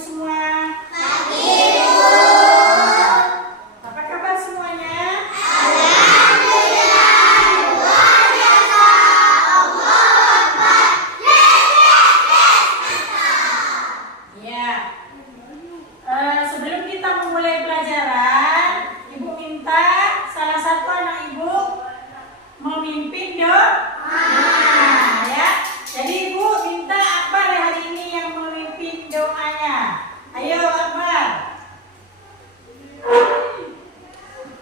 semua? Pagi, Bu. Apa kabar semuanya? Alhamdulillah, luar biasa. Allahu Akbar. Ya. Sebelum kita memulai pelajaran, Ibu minta salah satu anak Ibu memimpin doa. Ya. Jadi Ibu minta Akbar hari ini yang memimpin doanya. Ayo Akbar.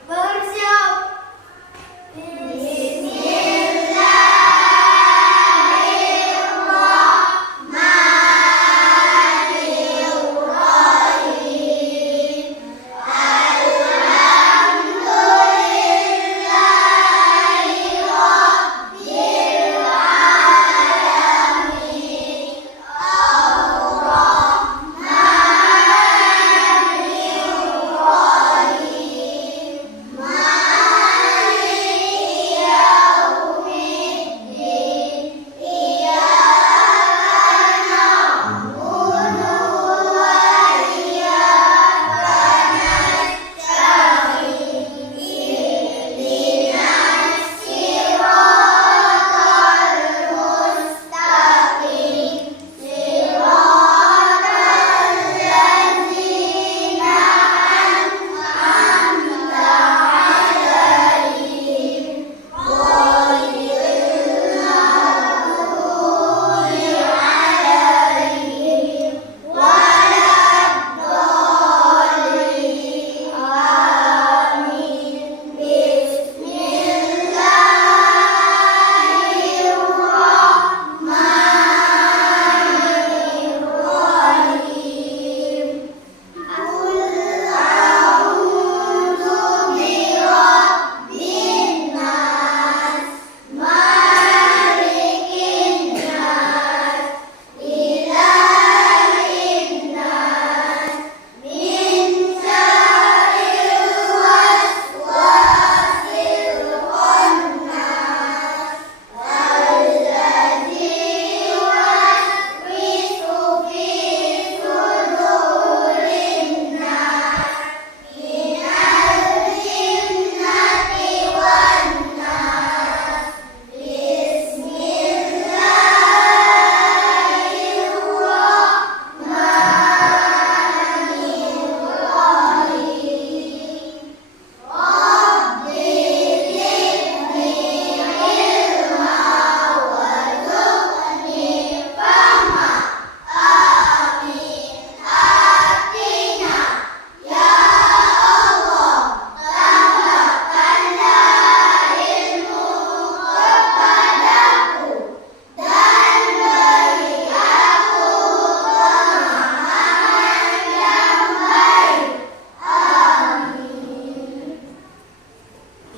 Bersiap.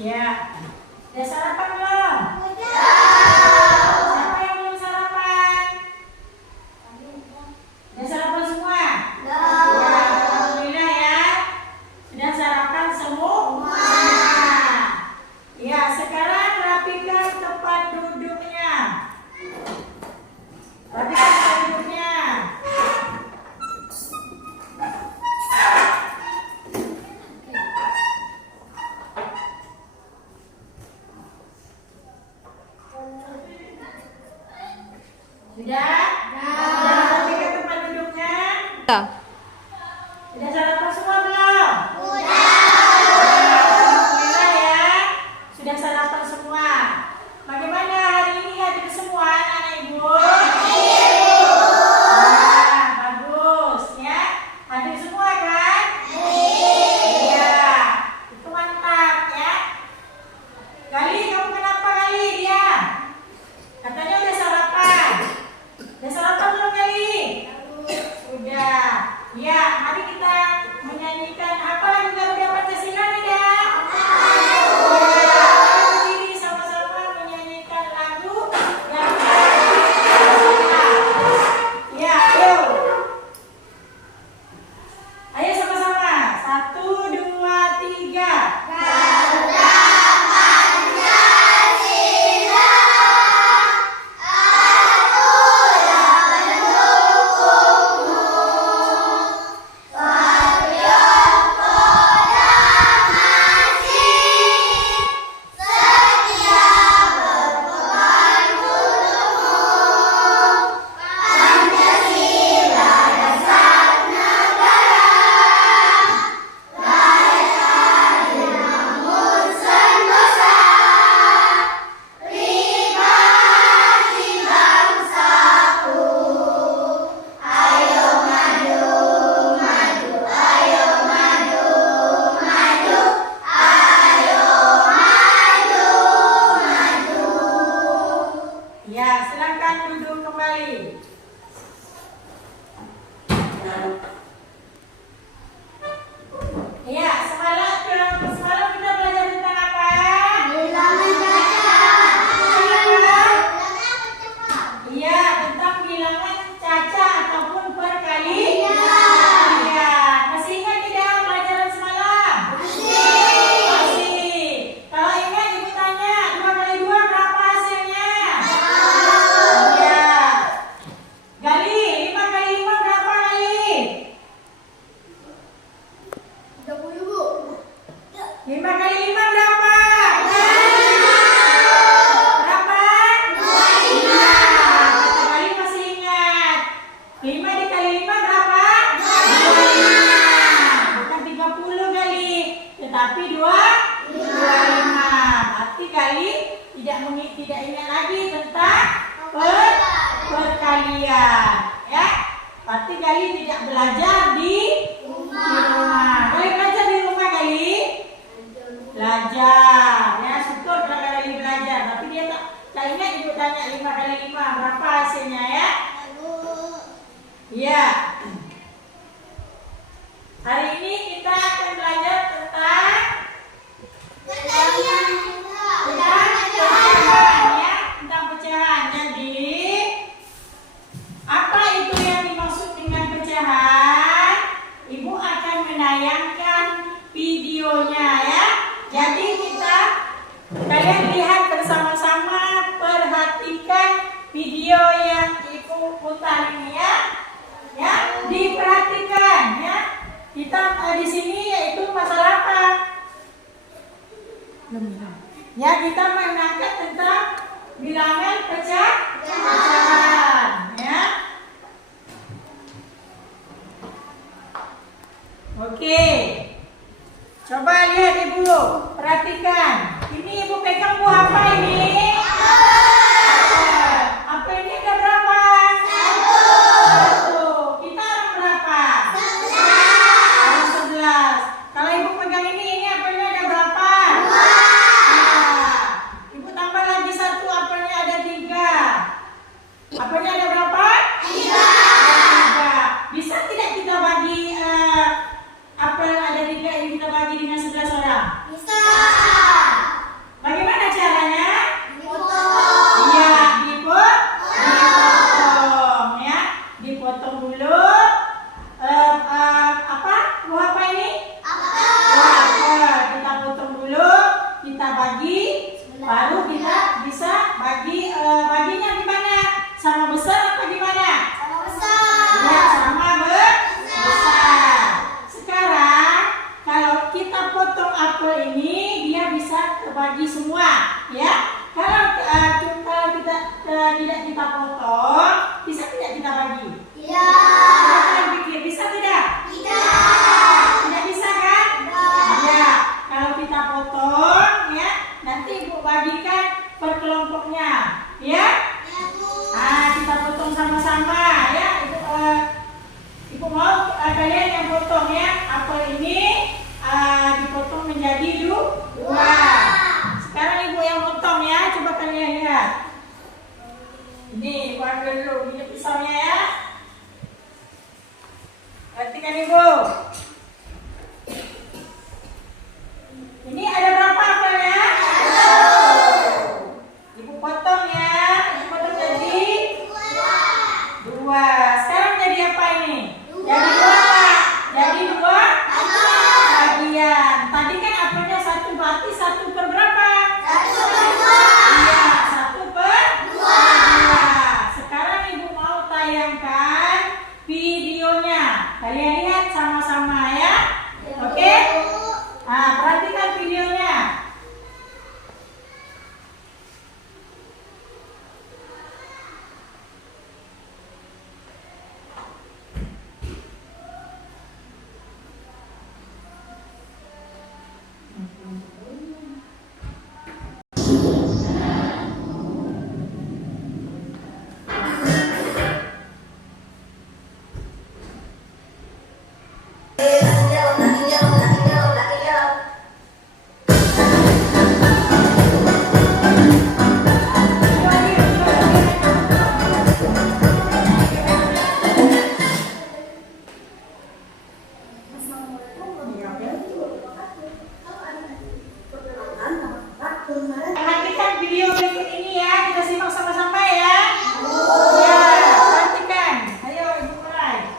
Ya. Udah sarapan belum? Udah. Siapa yang belum sarapan? Udah sarapan semua? Ya, alhamdulillah ya. Sudah sarapan semua? Ya, sekarang rapikan tempat duduknya. Rapikan tempat duduknya. Sudah? Sudah rapikan tempat duduknya? Sudah sarapan semua belum? Alhamdulillah ya, sudah sarapan semua. Bagaimana hari ini hadir semua anak-anak Ibu? Wah, bagus ya. Hadir semua kan? Iya, itu mantap ya. Gali, kamu kenapa Gali dia? Katanya udah sarapan. Udah sarapan belum Gali? Sudah. tidak ingat lagi tentang perkalian, ya. Berarti Gali tidak belajar di rumah. Gali belajar di rumah, Gali? Belajar, ya. Syukur kalau Gali belajar. Tapi dia tak ingat ibu tanya 5 kali 5 berapa hasilnya, ya? Iya. Hari ini kita akan belajar tentang pecahan, ya, tentang pecahan. Jadi, apa itu yang dimaksud dengan pecahan? Ibu akan menayangkan videonya, ya. Jadi kalian lihat bersama-sama, perhatikan video yang ibu putar ini, ya. Ya, diperhatikan, ya. Kita di sini yaitu masalah apa? Ya, kita mengangkat tentang bilangan pecahan, ya. Oke. Coba lihat Ibu, perhatikan. Ini Ibu pegang buah apa ini? Apel ini ada berapa? Satu. Kita ada berapa? 11. Kalau Ibu pegang ini apelnya ada berapa? 2. Ibu tambah lagi 1, apelnya ada 3. Apelnya ada berapa? 3. Bisa tidak kita bagi apel ada 3 ini kita bagi dengan 11 orang? Bisa. Bagaimana caranya? Dipotong. Iya, dipotong, ya. Dipotong dulu. Buah apa ini? Buah apel. Kita potong dulu, kita bagi, baru kita bisa bagi. Baginya gimana? Sama besar apa gimana? Sama besar. Ya, sama besar. Sekarang kalau kita potong apel ini, dia bisa terbagi semua, ya. Kalau kita tidak kita potong, bisa tidak kita bagi? Iya. Kalian pikir bisa tidak? Tidak bisa kan? Ya. Kalau kita potong, ya, nanti Ibu bagikan per kelompoknya, ya. Kita potong sama-sama, ya. Ibu mau kalian yang potong, ya. Apel ini dipotong menjadi 2. Sekarang Ibu yang potong, ya. Coba kalian lihat. Ini Ibu ambil dulu ini pisaunya, ya. Perhatikan Ibu. Ini ada berapa apelnya? 1. Ibu potong, ya. Ibu potong jadi 2. Sekarang jadi apa ini? Jadi 2 apa? Jadi 2 bagian. Tadi kan apelnya 1, berarti 1 per berapa? 1/2. Iya, 1/2. Sekarang Ibu mau tayangkan videonya. Kalian lihat sama-sama, ya. Oke? Perhatikan videonya. Perhatikan video berikut ini, ya. Kita simak sama-sama, ya. Ya, perhatikan. Ayo Ibu mulai.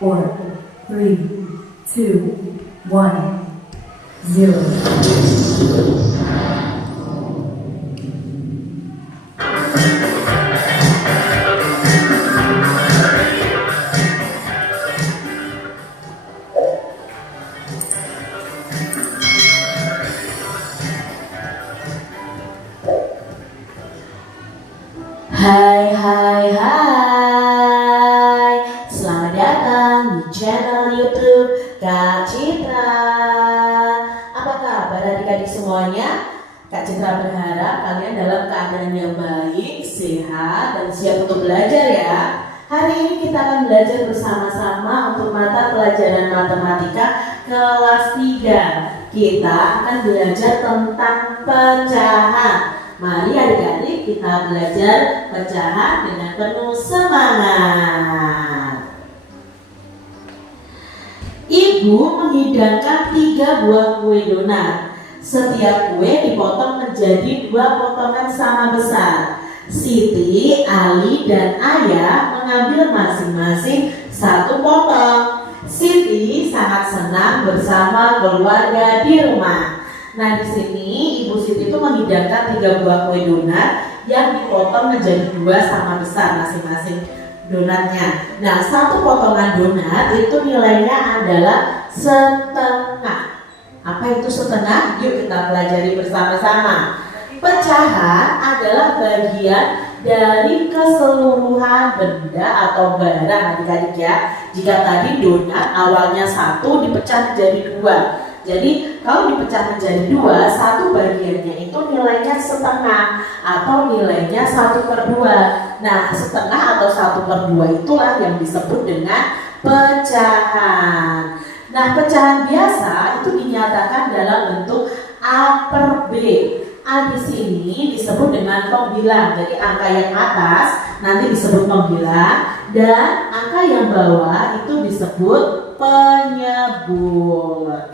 4, 3, 2, 1, 0. Hai hai hai, selamat datang di channel YouTube Kak Citra. Apa kabar adik-adik semuanya? Kak Citra berharap kalian dalam keadaan yang baik, sehat, dan siap untuk belajar ya. Hari ini kita akan belajar bersama-sama untuk mata pelajaran matematika kelas 3. Kita akan belajar tentang pecahan. Mari adik-adik kita belajar pecahan dengan penuh semangat. Ibu menghidangkan 3 buah kue donat. Setiap kue dipotong menjadi 2 potongan sama besar. Siti, Ali, dan Ayah mengambil masing-masing 1 potong. Siti sangat senang bersama keluarga di rumah. Nah, di sini Ibu Siti itu menghidangkan 3 buah kue donat yang dipotong menjadi 2 sama besar masing-masing donatnya. Nah, 1 potongan donat itu nilainya adalah setengah. Apa itu setengah? Yuk kita pelajari bersama-sama. Pecahan adalah bagian dari keseluruhan benda atau barang adik-adik ya. Jika tadi donat awalnya 1 dipecah menjadi 2. Jadi kalau dipecah menjadi 2, 1 bagiannya itu nilainya setengah atau nilainya 1/2. Nah, setengah atau 1/2 itulah yang disebut dengan pecahan. Nah, pecahan biasa itu dinyatakan dalam bentuk A/B. A di sini disebut dengan pembilang. Jadi angka yang atas nanti disebut pembilang dan angka yang bawah itu disebut penyebut.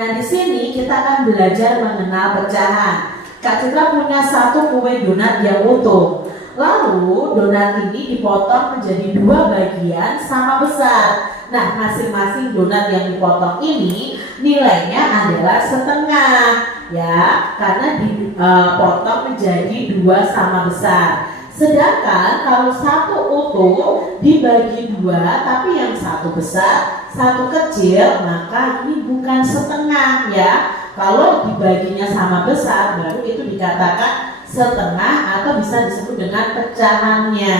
Nah, di sini kita akan belajar mengenal pecahan. Kak Citra punya 1 kue donat yang utuh. Lalu donat ini dipotong menjadi 2 bagian sama besar. Nah, masing-masing donat yang dipotong ini nilainya adalah setengah ya, karena dipotong menjadi 2 sama besar. Sedangkan kalau 1 utuh dibagi 2, tapi yang 1 besar, 1 kecil, maka ini bukan setengah ya. Kalau dibaginya sama besar, baru itu dikatakan setengah atau bisa disebut dengan pecahannya.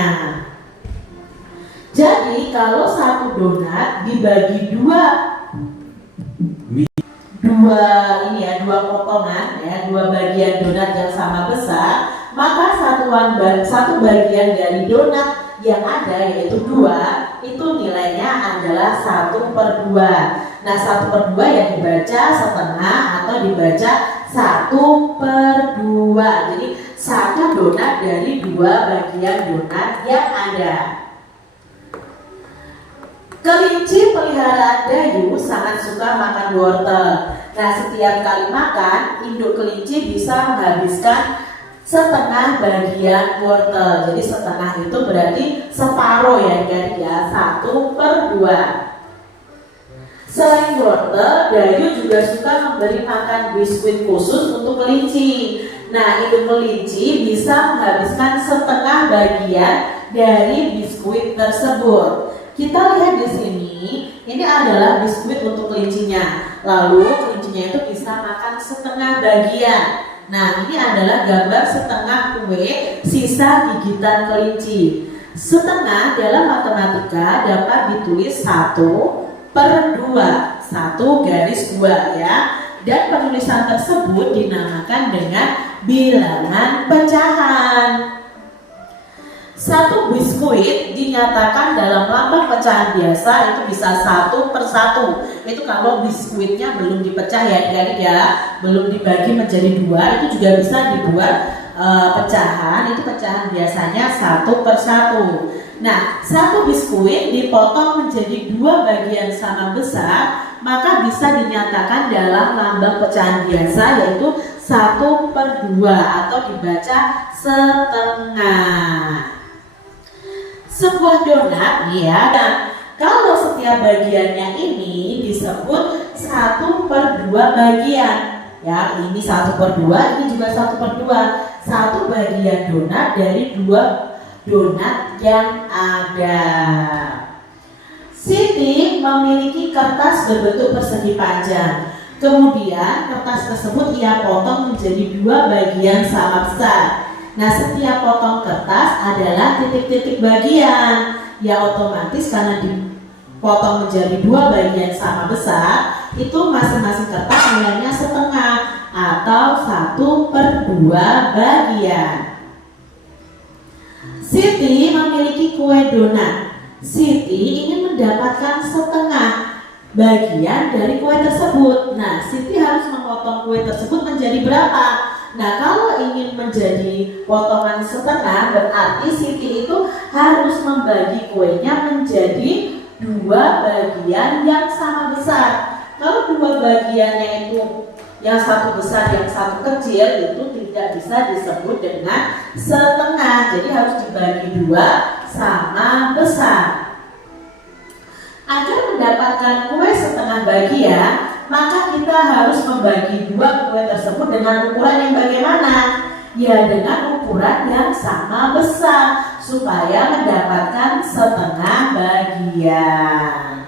Jadi kalau 1 donat dibagi 2 potongan ya, 2 bagian donat yang sama besar, maka 1 bagian dari donat yang ada yaitu 2 itu nilainya adalah 1/2. Nah, 1/2 yang dibaca setengah atau dibaca 1/2. Jadi 1 donat dari 2 bagian donat yang ada. Kelinci peliharaan Dayu sangat suka makan wortel. Nah, setiap kali makan, induk kelinci bisa menghabiskan setengah bagian wortel. Jadi setengah itu berarti separuh ya, ya 1/2. Selain wortel, Dayu juga suka memberi makan biskuit khusus untuk kelinci. Nah, induk kelinci bisa menghabiskan setengah bagian dari biskuit tersebut. Kita lihat di sini, ini adalah biskuit untuk kelincinya. Lalu kelincinya itu bisa makan setengah bagian. Nah, ini adalah gambar setengah kue sisa gigitan kelinci. Setengah dalam matematika dapat ditulis 1/2, 1 garis 2 ya. Dan penulisan tersebut dinamakan dengan bilangan pecahan. 1 biskuit dinyatakan dalam lambang pecahan biasa itu bisa 1/1. Itu kalau biskuitnya belum dipecah ya adik-adik ya, belum dibagi menjadi 2, itu juga bisa dibuat pecahan. Itu pecahan biasanya 1/1. Nah, 1 biskuit dipotong menjadi 2 bagian sama besar, maka bisa dinyatakan dalam lambang pecahan biasa yaitu 1/2 atau dibaca setengah. Sebuah donat ya, dan kalau setiap bagiannya ini disebut 1/2 bagian ya, ini 1/2, ini juga 1/2. 1 bagian donat dari 2 donat yang ada. Siti memiliki kertas berbentuk persegi panjang. Kemudian kertas tersebut ia potong menjadi 2 bagian sama besar. Nah, setiap potong kertas adalah titik-titik bagian. Ya otomatis karena dipotong menjadi 2 bagian sama besar, itu masing-masing kertas nilainya setengah. atau 1/2 bagian. Siti memiliki kue donat. Siti ingin mendapatkan setengah bagian dari kue tersebut. Nah, Siti harus memotong kue tersebut menjadi berapa? Nah, kalau ingin menjadi potongan setengah, berarti Siti itu harus membagi kuenya menjadi 2 bagian yang sama besar. Kalau 2 bagiannya itu yang satu besar, yang satu kecil, itu tidak bisa disebut dengan setengah. Jadi harus dibagi 2 sama besar. Agar mendapatkan kue setengah bagian, maka kita harus membagi 2 kue tersebut dengan ukuran yang bagaimana? Ya, dengan ukuran yang sama besar supaya mendapatkan setengah bagian.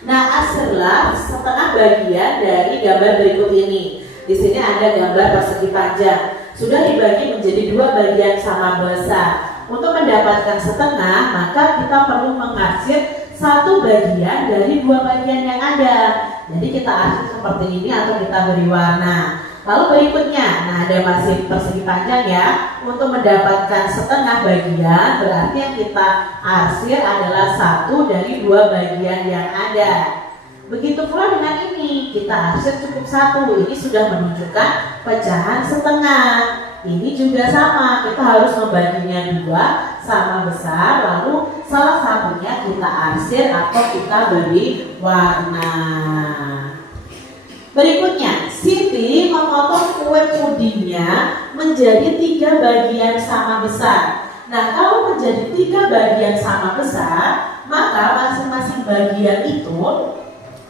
Nah, hasillah setengah bagian dari gambar berikut ini. Di sini ada gambar persegi panjang. Sudah dibagi menjadi 2 bagian sama besar. Untuk mendapatkan setengah, maka kita perlu mengarsir 1 bagian dari 2 bagian yang ada. Jadi kita arsir seperti ini atau kita beri warna. Lalu berikutnya, nah ada masih persegi panjang ya. Untuk mendapatkan setengah bagian, berarti yang kita arsir adalah 1 dari 2 bagian yang ada. Begitu pula dengan ini, kita arsir cukup 1. Ini sudah menunjukkan pecahan setengah. Ini juga sama, kita harus membaginya 2 sama besar. Lalu salah satunya kita arsir atau kita beri warna. Berikutnya, Siti memotong kue pudingnya menjadi 3 bagian sama besar. Nah, kalau menjadi 3 bagian sama besar, maka masing-masing bagian itu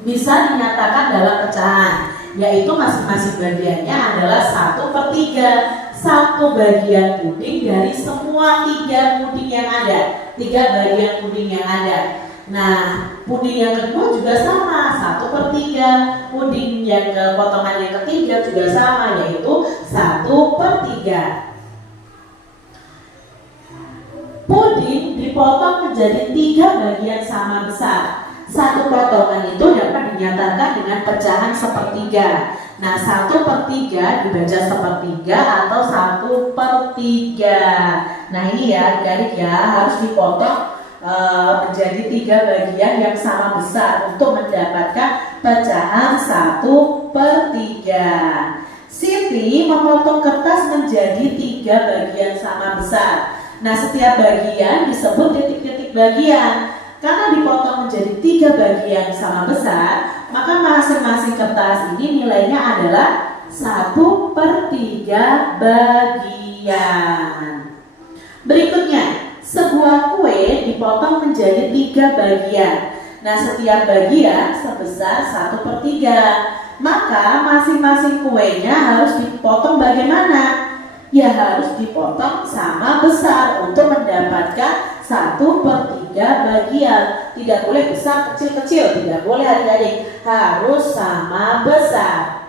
bisa dinyatakan dalam pecahan, yaitu masing-masing bagiannya adalah 1/3. 1 bagian puding dari semua 3 puding yang ada, 3 bagian puding yang ada. Nah, puding yang kedua juga sama, 1/3. Puding yang ke potongan yang ketiga juga sama, yaitu 1/3. Puding dipotong menjadi 3 bagian sama besar. 1 potongan itu dapat dinyatakan dengan pecahan 1/3. Nah, 1/3 dibaca 1/3 atau 1/3. Nah, ini ya, adik-adik ya, harus dipotong menjadi 3 bagian yang sama besar untuk mendapatkan pecahan 1/3. Siti memotong kertas menjadi 3 bagian sama besar. Nah, setiap bagian disebut titik-titik bagian. Karena dipotong menjadi 3 bagian sama besar, maka masing-masing kertas ini nilainya adalah 1/3 bagian. Berikutnya, sebuah kue dipotong menjadi 3 bagian. Nah, setiap bagian sebesar 1/3. Maka masing-masing kuenya harus dipotong bagaimana? Ya, harus dipotong sama besar untuk mendapatkan 1/3 bagian. Tidak boleh besar, kecil-kecil, tidak boleh adik-adik, harus sama besar.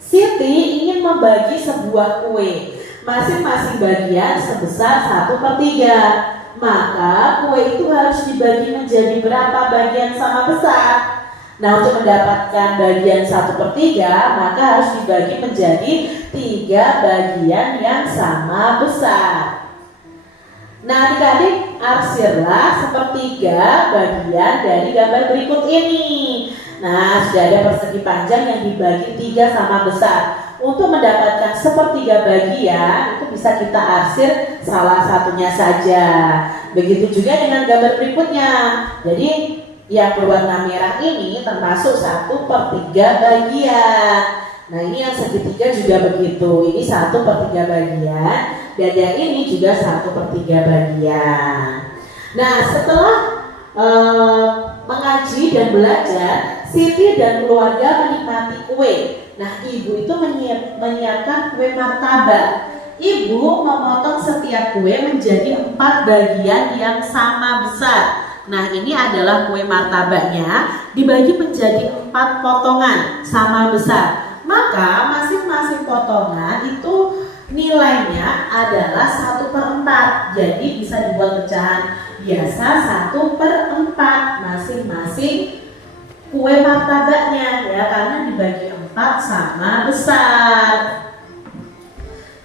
Siti ingin membagi sebuah kue. Masing-masing bagian sebesar 1/3. Maka kue itu harus dibagi menjadi berapa bagian sama besar? Nah, untuk mendapatkan bagian 1/3, maka harus dibagi menjadi 3 bagian yang sama besar. Nah, adik-adik, arsirlah 1/3 bagian dari gambar berikut ini. Nah, sudah ada persegi panjang yang dibagi 3 sama besar. Untuk mendapatkan 1/3 bagian, itu bisa kita arsir salah satunya saja. Begitu juga dengan gambar berikutnya. Jadi, yang berwarna merah ini termasuk 1/3 bagian. Nah, ini yang segitiga juga begitu. Ini 1/3 bagian. Dan yang ini juga 1/3 bagian. Nah, setelah mengaji dan belajar, Siti dan keluarga menikmati kue. Nah, ibu itu menyiapkan kue martabak. Ibu memotong setiap kue menjadi 4 bagian yang sama besar. Nah, ini adalah kue martabaknya dibagi menjadi 4 potongan sama besar. Maka masing-masing potongan itu nilainya adalah 1/4. Jadi bisa dibuat pecahan biasa 1/4 masing-masing kue martabaknya ya, karena dibagi 4 empat sama besar.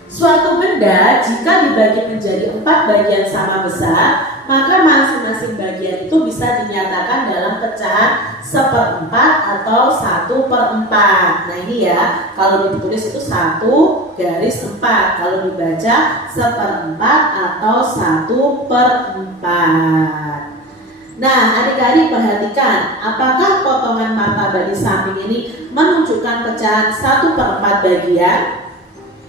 Suatu benda jika dibagi menjadi 4 bagian sama besar, maka masing-masing bagian itu bisa dinyatakan dalam pecahan 1/4 atau 1/4. Nah ini ya, kalau ditulis itu 1/4, kalau dibaca 1/4 atau 1/4. Nah adik-adik perhatikan, apakah potongan martabak di samping ini menunjukkan pecahan 1/4 bagian?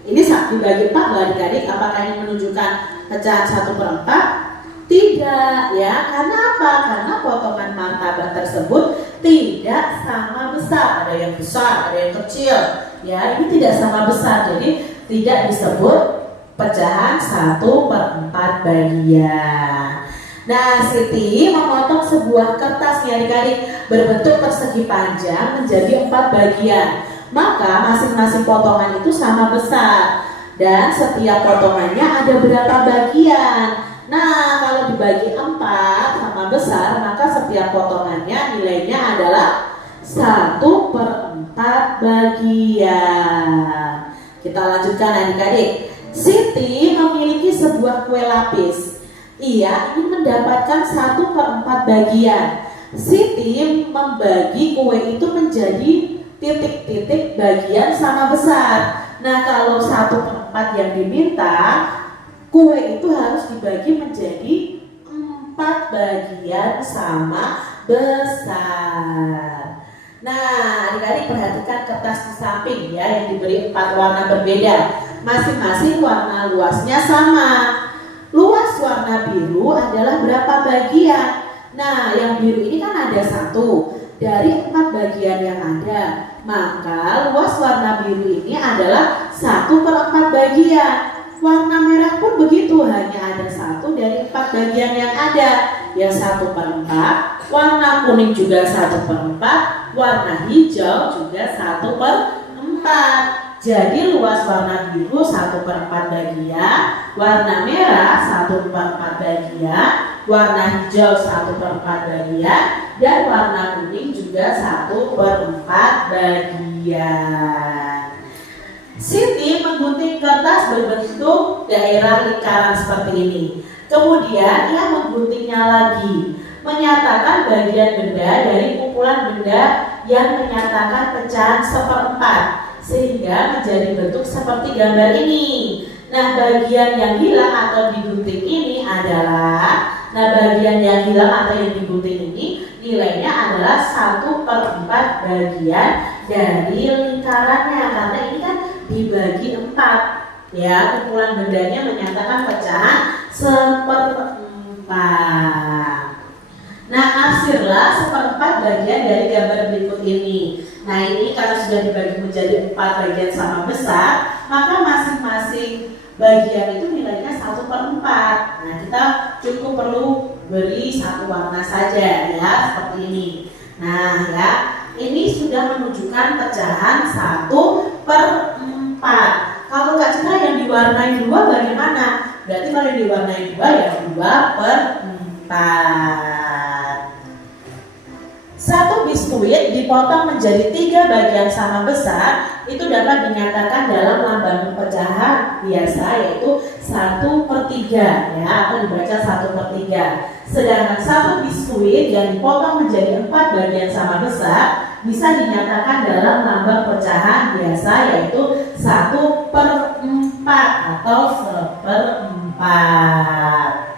Ini dibagi 4 loh adik-adik, apakah ini menunjukkan pecahan 1/4? Tidak ya, karena apa? Karena potongan martabak tersebut tidak sama besar, ada yang besar, ada yang kecil ya, ini tidak sama besar, jadi tidak disebut pecahan 1/4 bagian. Nah, Siti memotong sebuah kertas nih adik-adik berbentuk persegi panjang menjadi 4 bagian. Maka masing-masing potongan itu sama besar dan setiap potongannya ada berapa bagian. Nah, kalau dibagi 4 sama besar, maka setiap potongannya nilainya adalah 1/4 bagian. Kita lanjutkan adik-adik. Siti memiliki sebuah kue lapis. Ia ingin mendapatkan 1/4 bagian. Siti membagi kue itu menjadi titik-titik bagian sama besar. Nah, kalau 1/4 yang diminta, kue itu harus dibagi menjadi 4 bagian sama besar. Nah, adik-adik perhatikan kertas di samping ya, yang diberi 4 warna berbeda. Masing-masing warna luasnya sama. Luas warna biru adalah berapa bagian? Nah, yang biru ini kan ada 1 dari 4 bagian yang ada. Maka luas warna biru ini adalah 1/4 bagian. Warna merah pun begitu, hanya ada 1 dari 4 bagian yang ada, ya 1/4. Warna kuning juga 1/4, warna hijau juga 1/4. Jadi luas warna biru 1/4 bagian, warna merah 1/4 bagian, warna hijau 1/4 bagian, dan warna kuning juga 1/4 bagian. Siti menggunting kertas berbentuk daerah lingkaran seperti ini. Kemudian ia mengguntingnya lagi, menyatakan bagian benda dari kumpulan benda yang menyatakan pecahan 1/4. Sehingga menjadi bentuk seperti gambar ini. Nah, bagian yang hilang atau digunting ini adalah, bagian yang hilang atau yang digunting ini nilainya adalah 1/4 bagian dari lingkarannya, karena ini kan dibagi 4 ya, kumpulan bendanya menyatakan pecahan 1/4. Nah, arsirlah 1/4 bagian dari gambar berikut ini. Nah, ini karena sudah dibagi menjadi 4 bagian sama besar, maka masing-masing bagian itu nilainya 1/4. Nah, kita cukup perlu beri 1 warna saja ya, seperti ini. Nah, ya, ini sudah menunjukkan pecahan 1/4. Kalau Kak Citra yang diwarnai 2 bagaimana? Berarti kalau yang diwarnai 2 ya 2/4. 1 biskuit dipotong menjadi 3 bagian sama besar, itu dapat dinyatakan dalam lambang pecahan biasa, yaitu 1/3 ya, atau dibaca 1/3. Sedangkan 1 biskuit yang dipotong menjadi 4 bagian sama besar bisa dinyatakan dalam lambang pecahan biasa, yaitu 1/4 atau 1/4.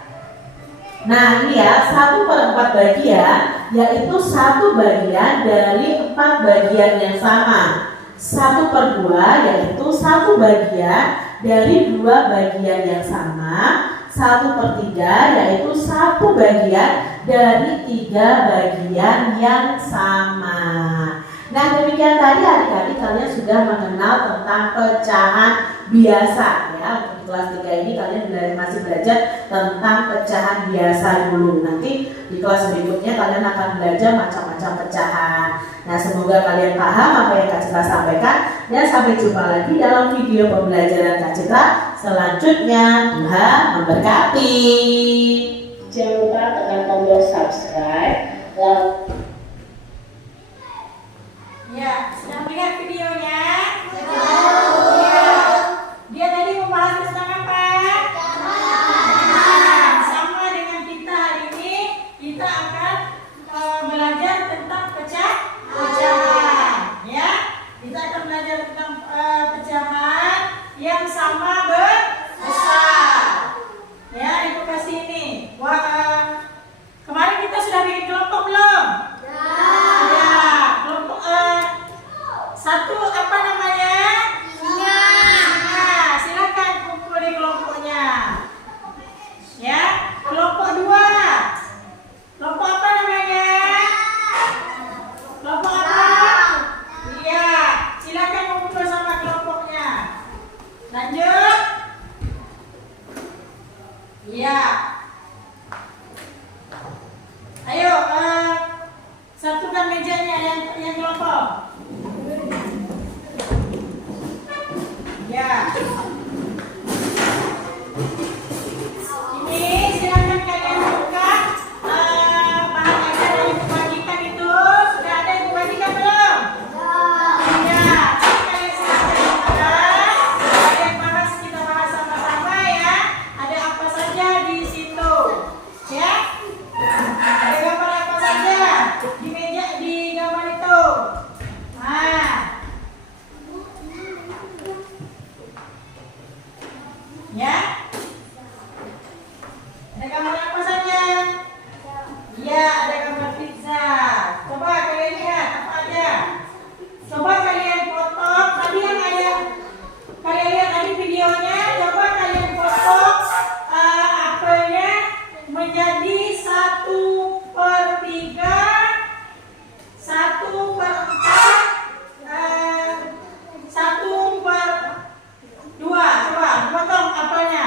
Nah, ini ya, 1/4 bagian yaitu 1 bagian dari 4 bagian yang sama. 1/2 yaitu 1 bagian dari 2 bagian yang sama. 1/3 yaitu 1 bagian dari 3 bagian yang sama. Nah, demikian tadi adik-adik kalian sudah mengenal tentang pecahan biasa ya. Untuk kelas 3 ini kalian masih belajar tentang pecahan biasa dulu. Nanti di kelas berikutnya kalian akan belajar macam-macam pecahan. Nah, semoga kalian paham apa yang Kak Citra sampaikan, dan sampai jumpa lagi dalam video pembelajaran Kak Citra selanjutnya. Tuhan memberkati. Jangan lupa tekan tombol subscribe. Ya, sedang melihat videonya. Iya. Ayo, satukan mejanya yang kelompok. Ya. Ini silakan kalian buka bahan ajar yang dibagikan itu. Sudah ada yang dibagikan belum? Ya. Kalian silakan buka. Ada yang bahas, kita bahas sama-sama ya. Ada apa saja di situ? Ya. Ada gambar apa saja di meja, di gambar itu? Nah. Ya. Ada gambar apa saja? Ya, ada gambar pizza. Coba kalian lihat apa aja. Coba kalian potong. Tadi yang ada, kalian lihat tadi videonya. Coba kalian potong apelnya menjadi 1/3, 1/4, 1/2. Coba potong apelnya.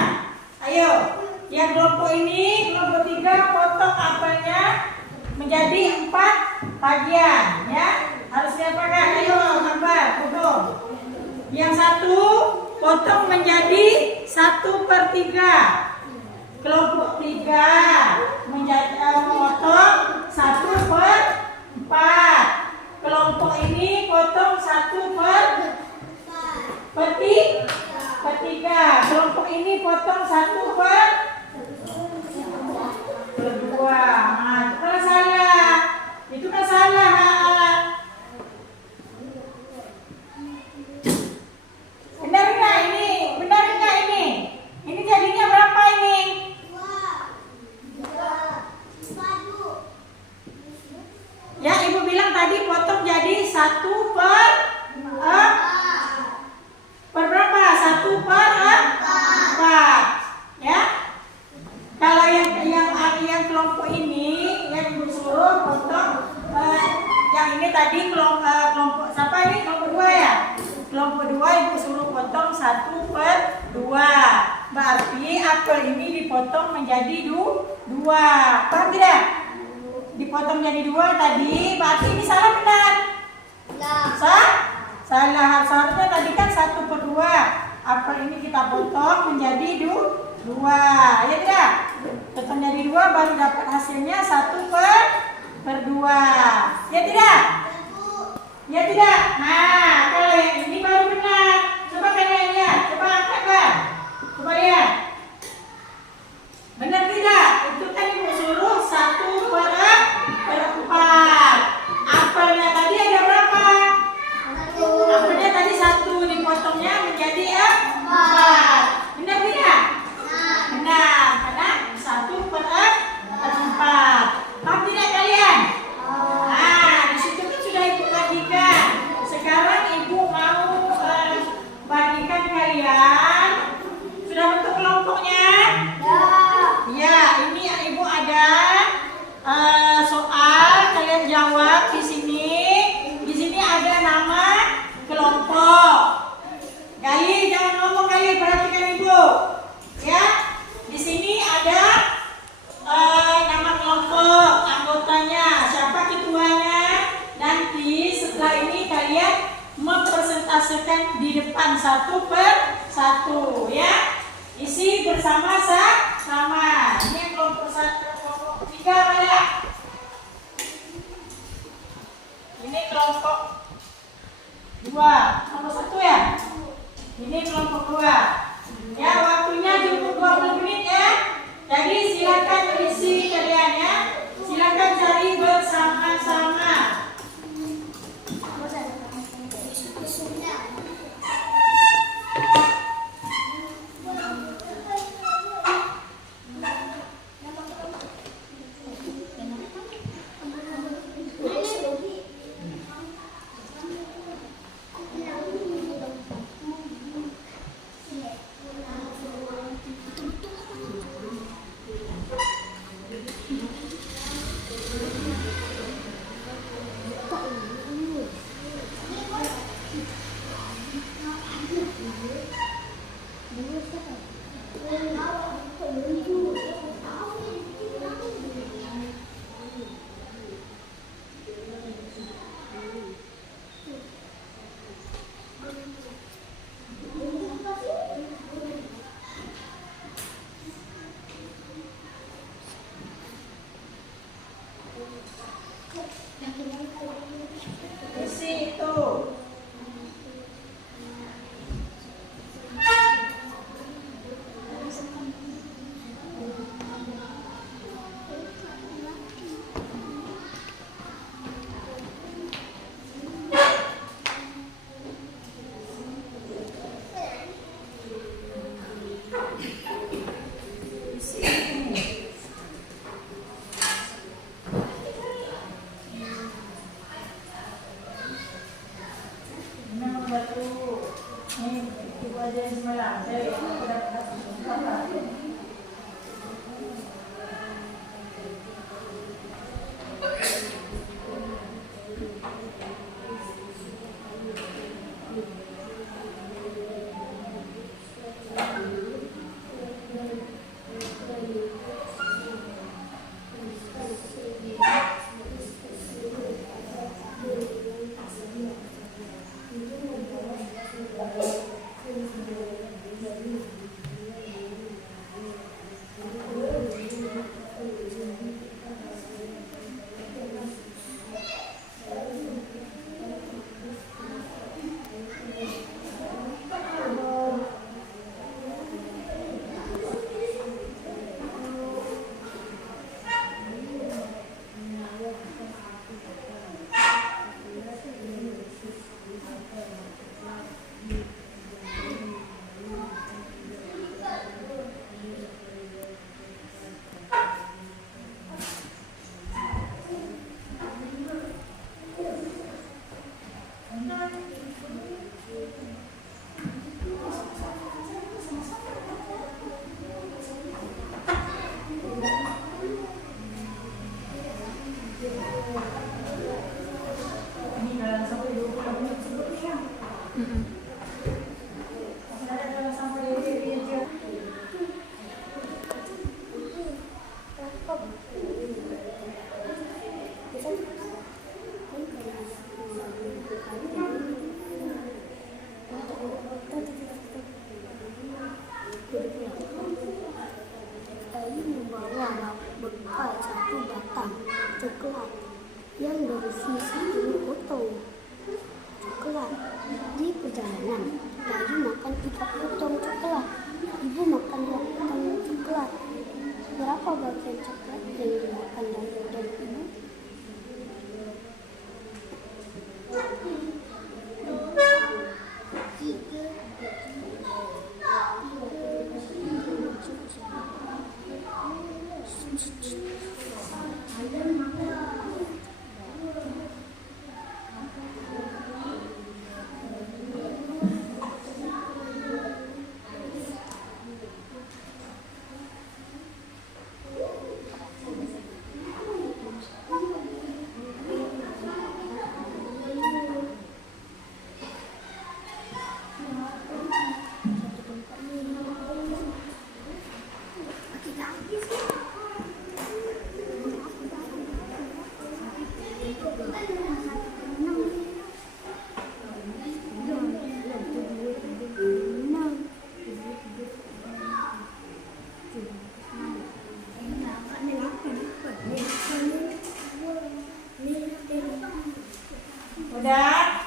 Ayo, yang kelompok ini, kelompok 3, potong apelnya menjadi 4 bagian, ya. Harus diapakan? Ayo, gambar, potong. Yang satu potong menjadi 1/3. Kelompok 3 menjadi memotong 1/4. Kelompok ini potong 1/3. Kelompok ini potong 1/2. Nah, itu kan salah. Itu kan salah. Benar nggak ini? Benar nggak ini? Ini jadinya berapa ini? Ya, ibu bilang tadi potong jadi 1/4. 1/4. Ya. Kalau yang kelompok ini yang ibu suruh potong, yang ini tadi kelompok siapa ini? Kelompok 2 ya. Kelompok 2 ibu suruh potong 1/2. Berarti apel ini dipotong menjadi 2. Paham tidak? Dipotong jadi 2 tadi, berarti ini salah benar? Salah. Seharusnya tadi kan 1/2. Apel ini kita potong menjadi 2. Ya tidak? Potong jadi 2 baru dapat hasilnya 1/2. Ya tidak? Ya tidak? Nah, kalau yang ini baru benar. Coba kalian lihat. Coba angkat, Pak. Coba lihat. Benar tidak? Itu kan ibu suruh 1/4. Apelnya tadi ada berapa? Apelnya tadi 1, dipotongnya menjadi 4. Benar tidak? Benar, karena 1/4. Paham tidak kalian? Nah, di situ kan sudah ibu bagikan. Sekarang ibu mau bagikan kalian. Sudah bentuk kelompoknya? Ya, ini ibu ada soal, kalian jawab di sini. Di sini ada nama kelompok. Gali, jangan ngomong Gali, perhatikan ibu. Ya, di sini ada nama kelompok, anggotanya, siapa ketuanya. Nanti setelah ini kalian mempresentasikan di depan 1/1 ya. Isi bersama-sama. Ini kelompok 1, kelompok 3 mana? Ini kelompok 2, nomor 1 ya. Ini kelompok 2. Ya, waktunya cukup 20 menit ya. Jadi silakan isi kalian ya. Silakan cari bersama-sama. yang berisi 10 potong coklat. Di perjalanan, Bayu makan 3 potong coklat. Ibu makan 2 potong coklat. Berapa bagian coklat yang dimakan Bayu dan ibu?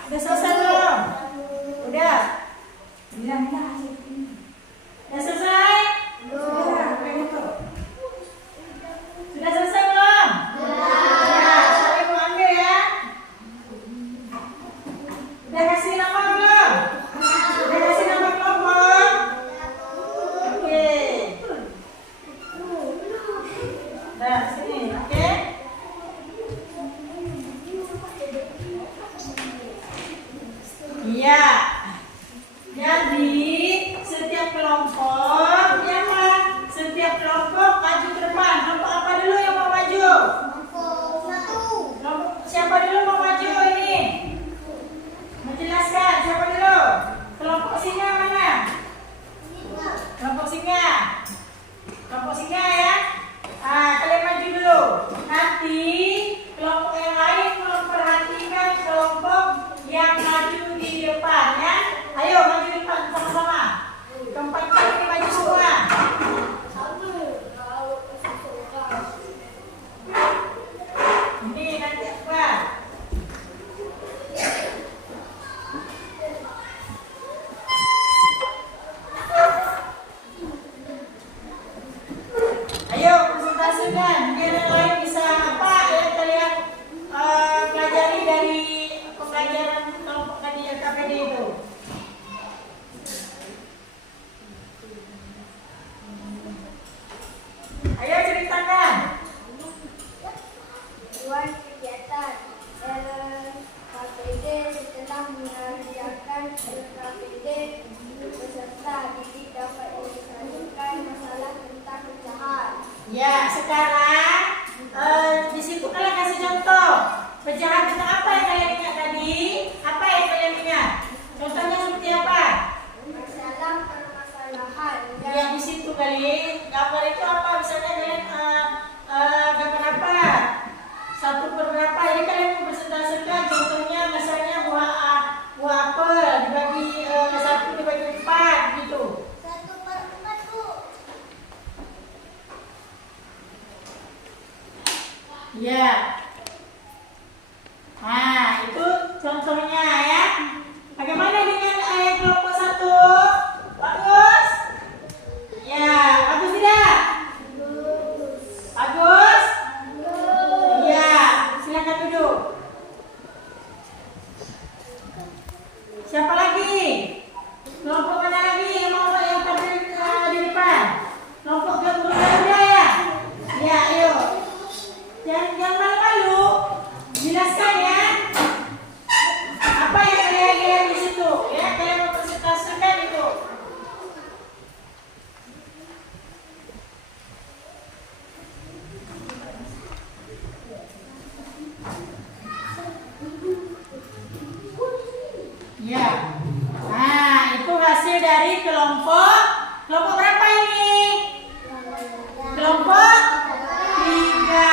Udah selesai belum? Udah? Bilang dah. Udah selesai? Sudah. Sudah selesai belum? Sudah. Saya mau ambil ya. Udah kasih nama belum? Udah kasih nama kelompok? Oke. Nah, sini, oke? Iya. Jadi setiap kelompok, ya kan? Setiap kelompok maju ke depan. Kelompok apa dulu yang mau maju? Kelompok siapa dulu mau maju ini? Menjelaskan siapa dulu? Kelompok singa mana? Kelompok singa. Kelompok singa ya. Kalian maju dulu. Nanti kelompok yang lain memperhatikan kelompok yang maju di depan ya. Ayo maju di depan sama-sama. Keempat kali ini maju semua. Ini nanti apa? Ayo presentasikan. Biar yang lain bisa apa yang kalian pelajari dari pembelajaran kelompok tadi KPD itu. Ayo ceritakan. Tujuan kegiatan KPD setelah mengerjakan KPD peserta didik dapat menyelesaikan masalah tentang pecahan. Ya, sekarang di situ kalian kasih contoh. Pecahan tentang apa yang kalian ingat tadi? Apa yang kalian ingat? Contohnya seperti apa? Masalah permasalahan Ya di situ kali. Gambar itu apa? Misalnya kalian gambar apa? 1/berapa? Jadi kalian mempresentasikan contohnya misalnya buah apel dibagi 1 dibagi 4 gitu. 1/4 Bu. Ya. Nah, itu contohnya ya. Bagaimana dengan kelompok 1? Bagus? Ya, bagus tidak? Bagus? Ya, silakan duduk. Siapa lagi? Kelompok mana lagi yang mau yang tadi di depan? Kelompok Gembul Garuda ya? Ya, ayo. Jangan malu-malu. Jelaskan ya. Apa yang kalian lihat di situ? Ya, kalian mempresentasikan itu. Ya. Nah, itu hasil dari kelompok berapa ini? Kelompok 3.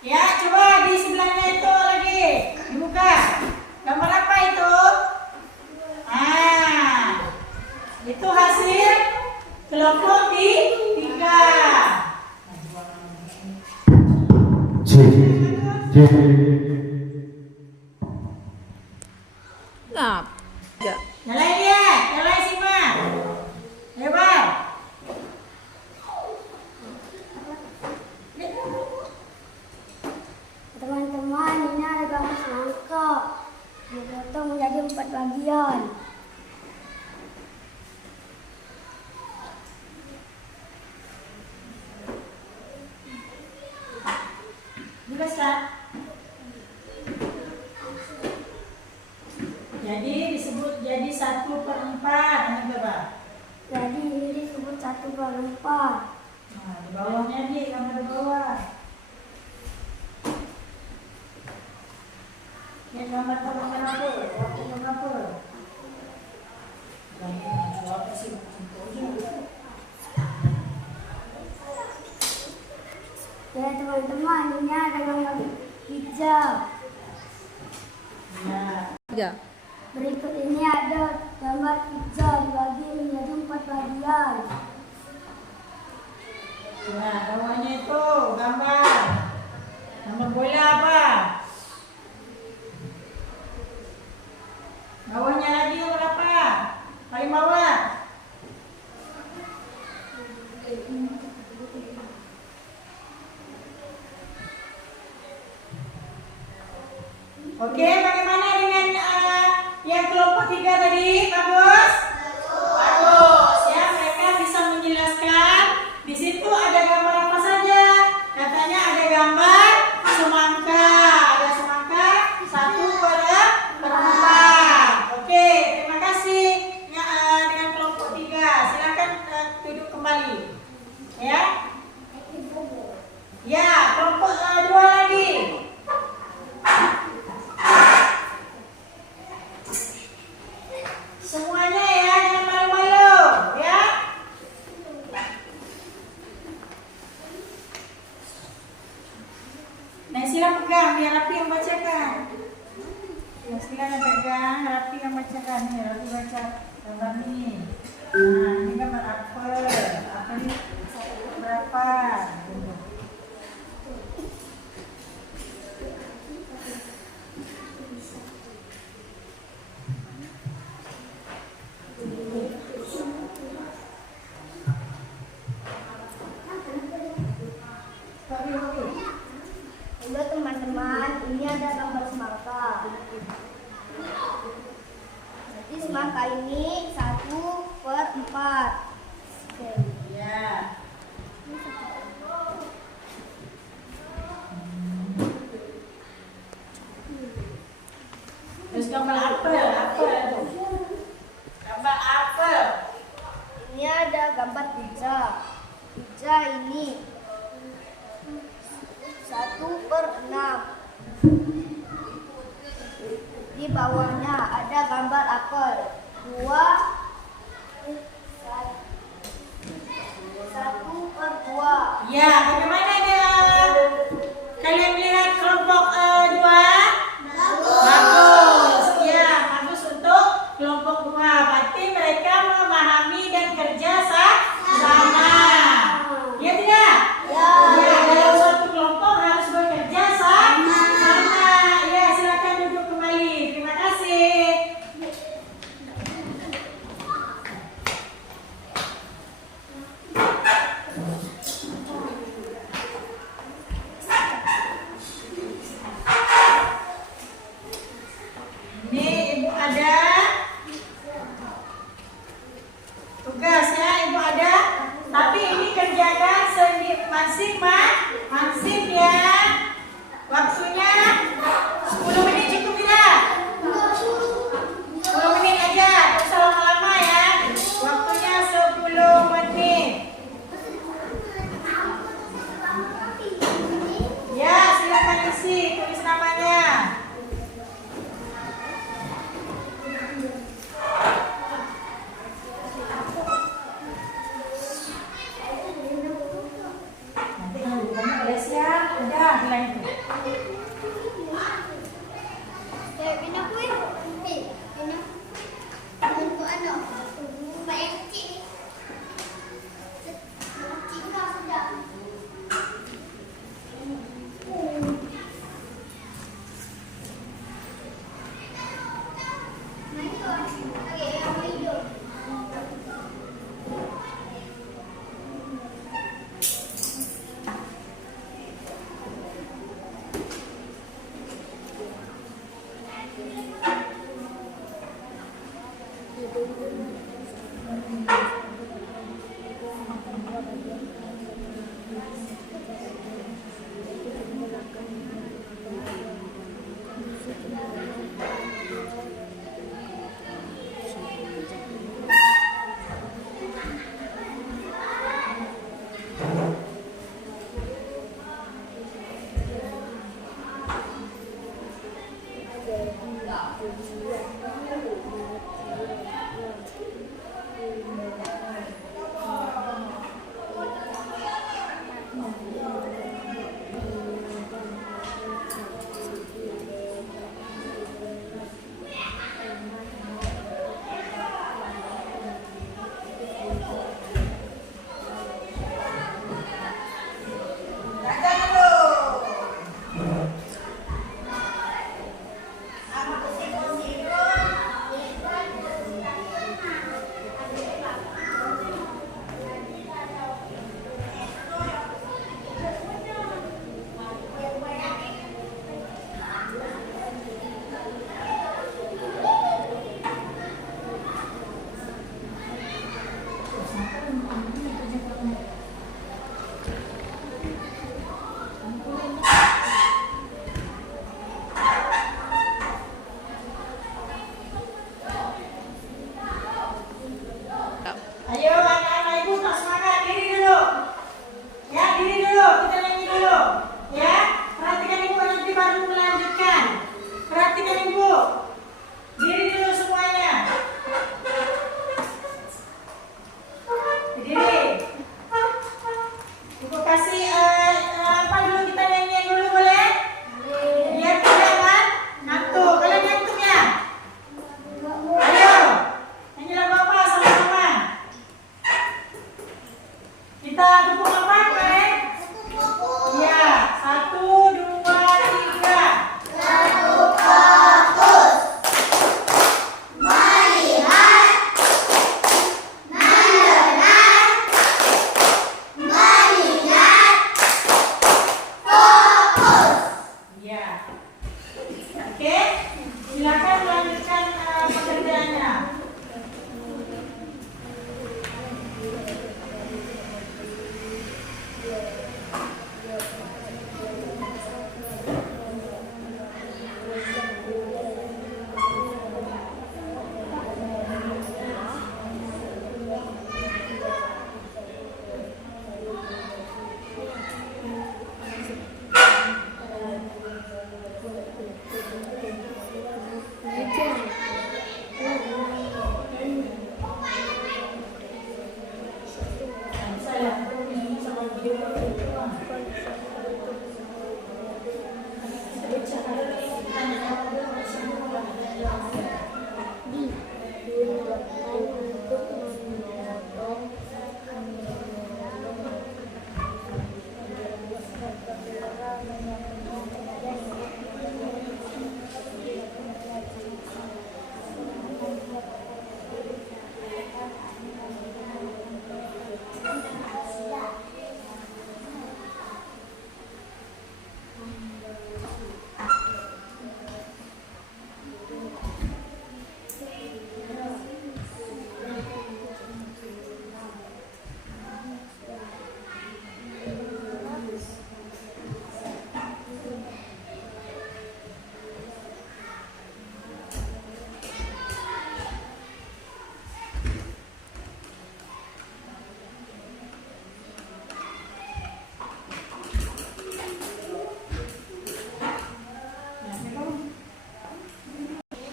Ya, coba di sebelahnya itu lagi dibuka. Gambar apa itu? Itu hasil kelompok 3. J Nah, ya. Nyalain dia, nyalain Sima. Hebat. Teman-teman, ini ada gambar semangka. Dipotong menjadi 4 bagian. Jelaskan. Jadi disebut jadi 1/4. Ini berapa? Jadi ini disebut 1/4. Nah, di bawahnya dia gambar di bawah. Ini gambar apa? Waktu berapa? Jawab sih. Ya teman-teman, ini ada gambar hijau. Ya. Ya. Berikut ini ada gambar hijau dibagi menjadi 4 bagian. Nah, bawahnya itu gambar. Gambar bola apa? Bawahnya lagi berapa? Paling bawah. Oke, bagaimana dengan yang kelompok 3 tadi? Bagus? Bagus. Ya, mereka bisa menjelaskan. Di situ ada gambar apa saja? Katanya ada gambar semangka. Ada semangka 1/4. Oke, terima kasih ya, dengan kelompok 3. Silakan duduk kembali. Ya. Ya, kelompok 2 lagi. Semuanya ya, jangan malu-malu, ya. Nah, sila pegang, biar Rapi yang bacakan. Ya, sila yang pegang, Rapi yang bacakan. Nih, Rapi baca gambar nih. Nah, ini gambar apel. Apel ini berapa? Halo teman-teman, ini ada gambar semangka. Jadi semangka ini 1/4. Oke. Ya. Terus gambar apel itu. Gambar apel. Ini ada gambar pizza. Pizza ini 1/6. Di bawahnya ada gambar apel 1/2. Ya, bagaimana dia? Kalian lihat kelompok 2? Bagus. Ya, bagus untuk kelompok 2. Berarti mereka memahami dan kerja sama. Ya tidak? Ya. Ya, dalam suatu kelompok harus bekerja sama. Ya, silakan duduk kembali. Terima kasih. Ini Ibu ada tugas ya, Ibu ada. Tapi ini kerjakan sendiri masing-masing ya. Waktunya 10 menit cukup tidak? 10 menit aja, tak usah lama-lama ya. Waktunya 10 menit. Ya, silakan isi, tulis namanya. Nanti Kita tepuk apa, Ren? Ya, 1, 2, 3. Ya. Oke, silakan lanjutkan pekerjaannya.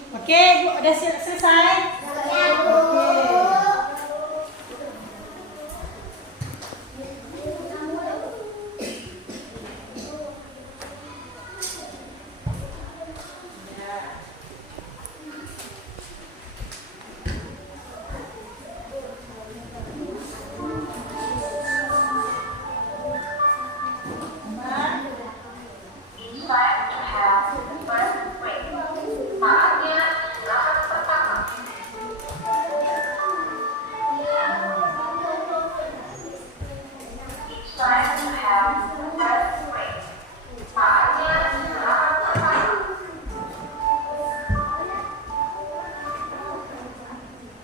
Oke, Bu, udah selesai? Oke.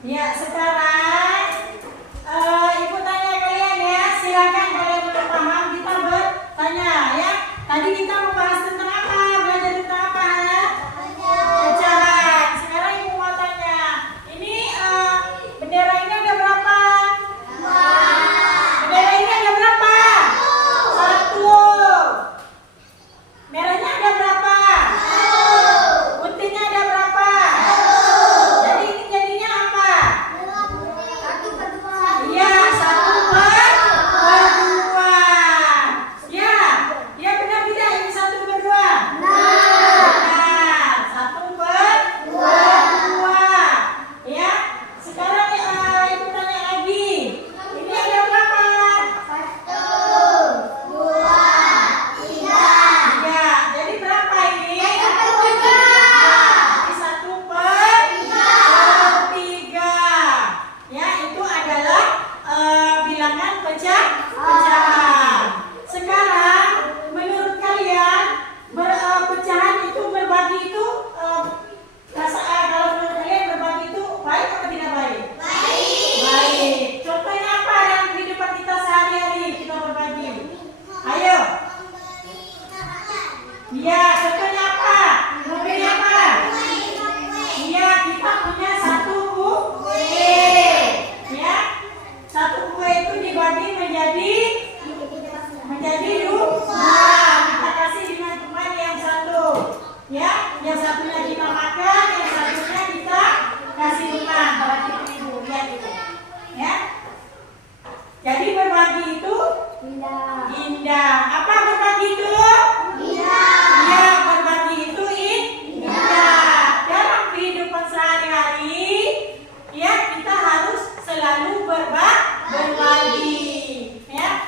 Ya, sekarang Ibu tanya kalian ya, silakan kalian belum paham kita bertanya ya. Tadi kita membahas tentang apa? Belajar tentang apa? Pecahan. Sekarang Ibu mau tanya, ini bendera ini ada berapa? Bendera ini ada berapa? 1. Merahnya ada berapa? Putihnya ada berapa? Jadi ini jadinya apa? Iya, 1/2. Ya, ya benar tidak ini 1/2? Benar, 1/2. Ya, sekarang Ibu tanya lagi. Ini ada berapa? 3. Jadi berapa ini? Ini 1/3. Ya, itu adalah bilangan pecahan. Sekarang menurut kalian pecahan itu berbagi itu kalau menurut kalian berbagi itu baik atau tidak baik? Baik. Contohnya apa yang di depan kita sehari-hari kita berbagi? Ayo. Iya, contohnya apa? Memberi apa? Iya, kita punya 1 kue. Ya, 1 kue itu dibagi menjadi 2. Kita kasih dengan teman yang 1. Ya, yang satunya kita makan, yang satunya kita kasih teman. Berarti Ibu lihat itu. Ya. Jadi berbagi itu indah. Apa berbagi itu? Ya, berbagi itu indah. Dalam kehidupan sehari-hari, ya kita harus selalu berbagi. Ya,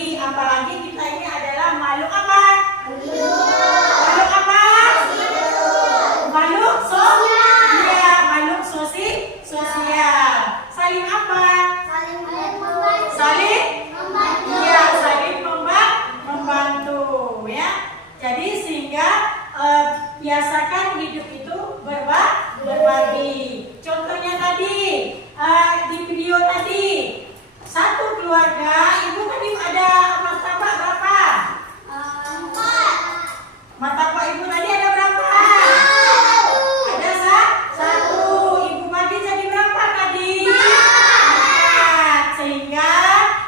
berbagi. Apalagi kita ini adalah makhluk apa? Makhluk apa? Makhluk sosial. Iya, makhluk sosial. Saling apa? Saling iya, saling membantu ya. Jadi sehingga biasakan hidup itu berbagi. Contohnya tadi di video tadi, satu keluarga, ibu tadi ada martabak berapa? 4. Martabak ibu tadi ada berapa? Ada satu. Ibu bagi jadi berapa tadi? 4. Sehingga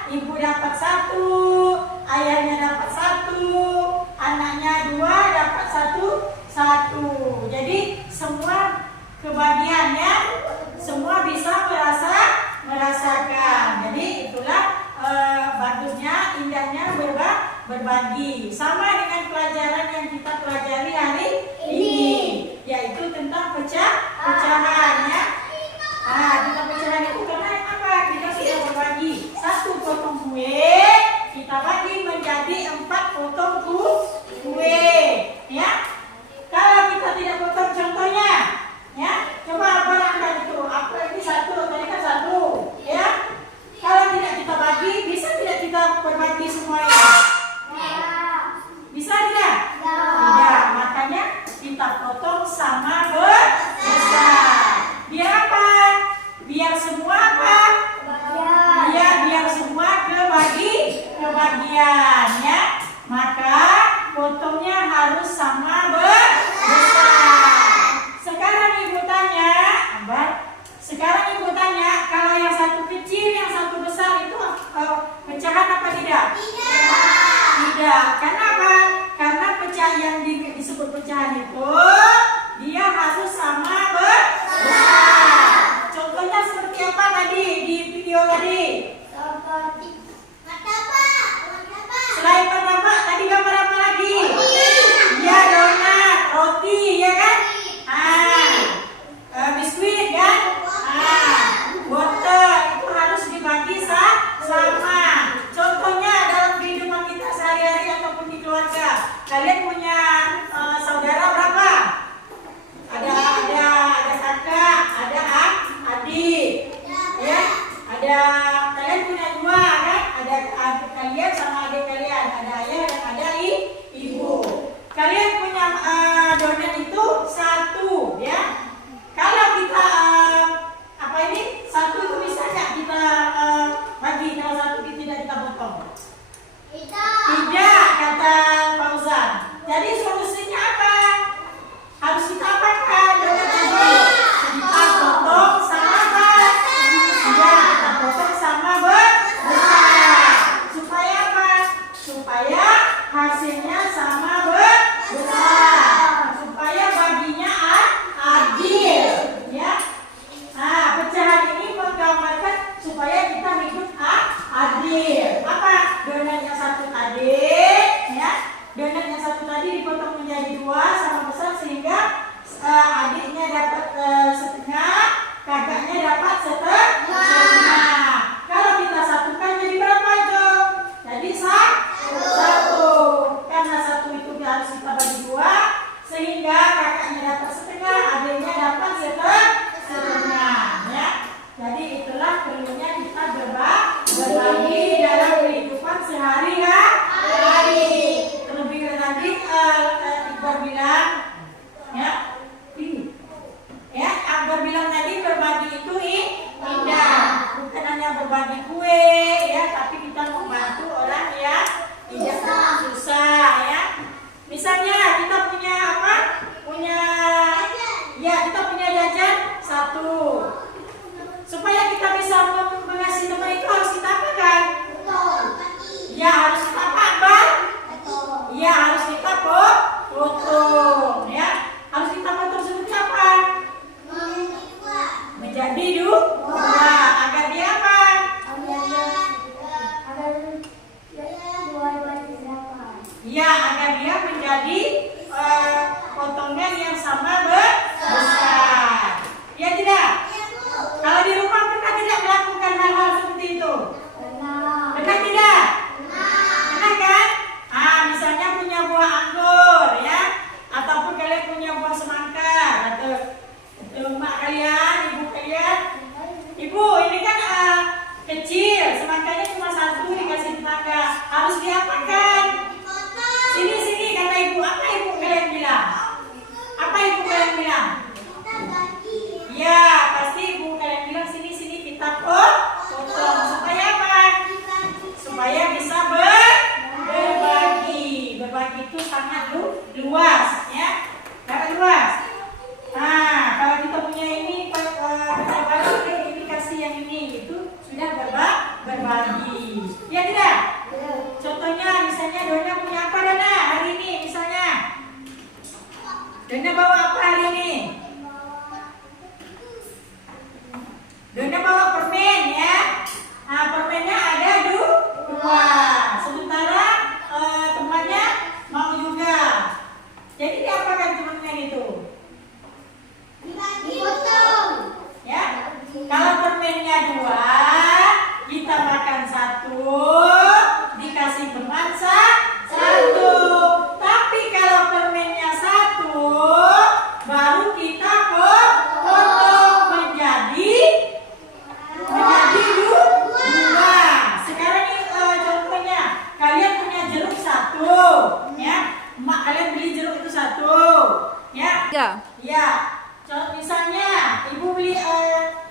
ibu dapat 1, ayahnya dapat 1, anaknya 2 dapat 1. Jadi semua kebagiannya, semua bisa merasakan. Jadi itulah bagusnya, indahnya berbagi. Sama dengan pelajaran yang kita pelajari hari ini, yaitu tentang pecahan ya. Tentang pecahan itu karena apa? Kita sudah berbagi. 1 potong kue, kita bagi menjadi 4 potong kue ya. Kalau kita tidak potong, contohnya ya, coba barangkan itu. Apa ini 1, tadi kan 1 ya. Kalau tidak kita bagi, bisa tidak kita berbagi semuanya? Bisa tidak? Tidak. Makanya kita potong sama besar. Biar apa? Biar semua apa? Biar semua kebagian ya. Maka potongnya harus sama besar. Sekarang ibu tanya, kalau yang satu kecil, yang satu besar itu pecahan apa tidak? Tidak. Kenapa? Karena pecahan yang disebut pecahan itu dia harus sama besar. Contohnya seperti apa tadi di video tadi? Selain martabak, tadi gambar apa lagi? Iya, donat, roti, ya kan? Biskuit kan? Wortel itu harus dibagi sama. Contohnya dalam kehidupan kita sehari-hari ataupun di keluarga, kalian punya saudara berapa? Ada kakak, ada adik, ya. Ada kalian punya 2 kan? Ada adik kalian sama adik kalian, ada ayah dan ada ibu. Kalian punya donat itu 1 ya. Kalau kita satu itu bisa nggak kita bagi? Kalau 1 tidak kita potong? Tidak, kata Pak Uzan. Jadi solusinya apa? Harus kita apakan? Kita potong sama apa? Ya, kita potong sama besar. Supaya apa? Supaya hasilnya sama besar. Supaya baginya adil ya. Pecahan ini menggambarkan supaya kita hidup adil. Apa? Donatnya 1 tadi ya. Donatnya 1 tadi dipotong menjadi 2 sama besar, sehingga adiknya dapat setengah, kakaknya dapat setengah. Kalau kita satukan jadi berapa itu? Jadi 1. Karena 1 itu harus kita bagi 2, sehingga kakaknya dapat setengah, adiknya dapat setengah ya. Jadi itulah perlunya kita berbagi dalam kehidupan sehari-hari. Terlebih tadi Akbar bilang ya, Akbar bilang tadi berbagi itu indah, bukan hanya berbagi kue ya, tapi kita membantu orang yang tidak susah ya. Misalnya kita punya apa? Kita punya jajan 1. Supaya kita bisa mengasihi teman itu harus kita apakan? Ya, harus kita apa? Ya, harus kita potong ya. Harus kita potong seperti apa? Menjadi 2 agar dia apa? Ya, agar dia menjadi potongan yang sama besar. Ya tidak? Kalau di rumah pernah tidak melakukan hal-hal seperti itu? Pernah tidak? supaya bisa berbagi. Berbagi itu sangat luas, ya. Sangat luas. Nah, kalau kita punya ini berbagi, ini kasih yang ini, itu sudah berbagi. Ya tidak? Contohnya, misalnya Dona punya apa Dona hari ini? Misalnya, Dona bawa apa hari ini? Dona bawa permen, ya. Nah, permennya ada dua. Sementara temannya mau juga. Jadi diapakan temannya itu? Dipotong. Ya. Kalau permennya 2, kita makan 1, dikasih teman 1. Tapi kalau permennya 1, baru kita potong menjadi 2. Sekarang ini contohnya, kalian punya jeruk 1, ya. Mak kalian beli jeruk itu 1, ya. 3, Ya. Misalnya ibu beli,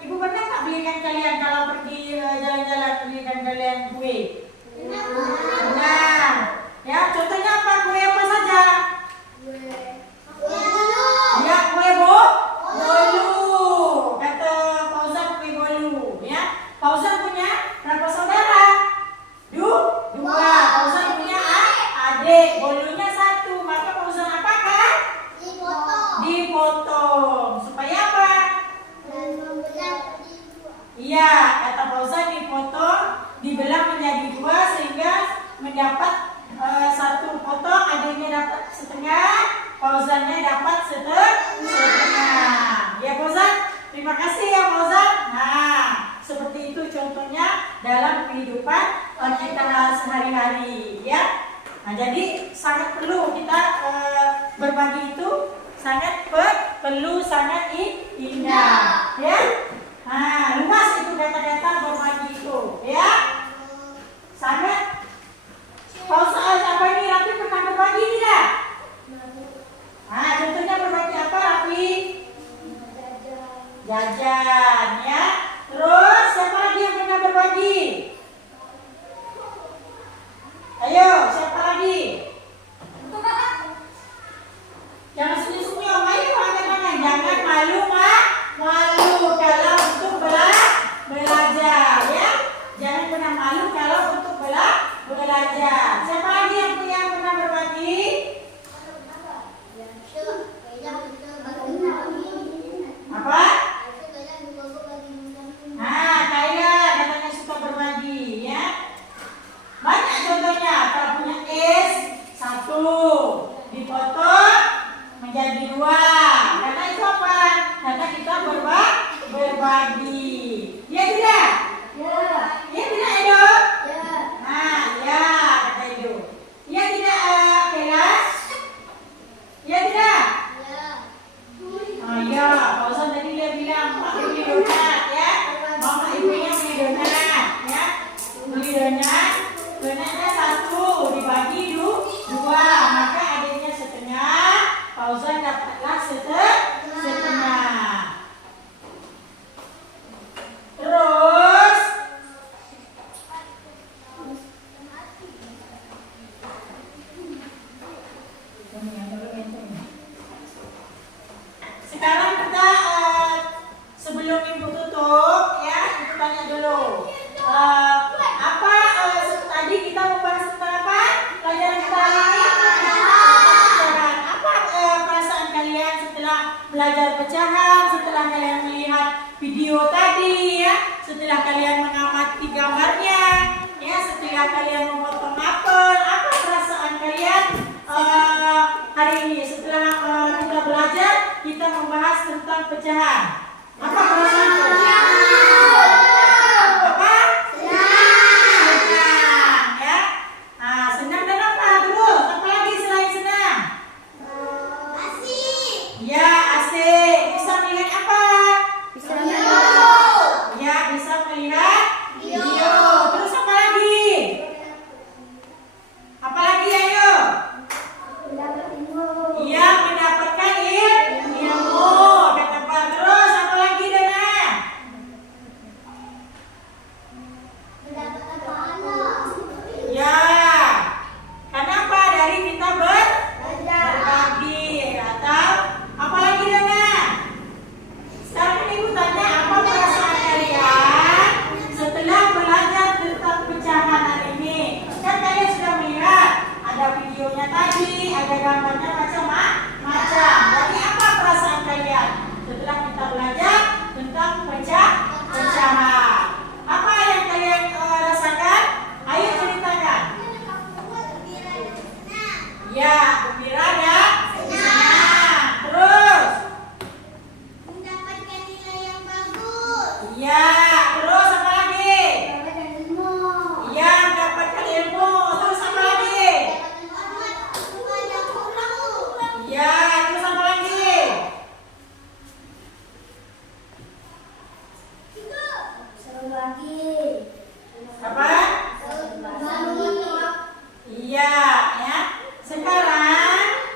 ibu pernah nggak belikan kalian kalau pergi jalan-jalan belikan kalian kue? Pernah. Ya, contohnya apa? Kue apa saja? Ya, kue bolu. Kata Fauzan kue bolu. Ya, Fauzan punya berapa saudara? 2. Fauzan punya adik. Bolunya 1. Maka Fauzan apakan? Dipotong. Supaya apa? Iya, kata Fauzan dipotong, dibelah menjadi 2 sehingga mendapat 1 potong, adiknya dapat setengah, Fauzannya dapat setengah. Ya Fauzan, terima kasih ya Fauzan. Nah, seperti itu contohnya dalam kehidupan kita sehari-hari, ya. Nah, jadi sangat perlu kita berbagi itu, sangat perlu, sangat indah, ya. Nah, luas itu kata-kata berbagi itu, ya. Sangat. Kalau soal apa ini, Rafi pernah berbagi tidak? Nah, contohnya berbagi apa, Rafi? Jajan, ya. Terus siapa lagi yang pernah berbagi? Ayo, siapa lagi? Jangan senyum-senyum, ayo angkat-angkat. Jangan malu, malu kalau untuk belajar, ya. Jangan pernah malu kalau untuk belajar. Siapa lagi yang pernah berbagi? Apa? Nah, Kaila katanya suka berbagi, ya. Banyak contohnya. Kalau punya es 1, dipotong menjadi 2. Karena itu apa? Karena kita berbagi. Ya tidak? Ya tidak, Edo? Nah, ya kata Edo. Ya tidak, Kelas? Ya tidak? Oh iya, Fauzan tadi dia bilang Mak beli donat, ya. Mama ibunya beli donat, ya. Beli donat, donatnya 1 dibagi 2, maka adiknya setengah, Fauzan dapatlah setengah. Terus sekarang kita sebelum ibu tutup, ya, ibu tanya dulu. Apa tadi kita membahas tentang apa? Pelajaran kita hari ini? Pecahan. Apa perasaan kalian setelah belajar pecahan, setelah kalian melihat video tadi, ya, setelah kalian mengamati gambarnya, ya, setelah kalian memotong apel, apa perasaan kalian hari ini setelah kita belajar, kita membahas tentang pecahan? Apa perasaan kalian? Apa? Senang, ya. Nah, senang dan apa terus? Apa lagi selain senang? Ya, asik. Bisa melihat apa? Ya, bisa melihat video. Terus apa lagi? Apa lagi, ayo? Iya, mendapatkan ilmu. Kata Pak. Terus Iya, ya. Sekarang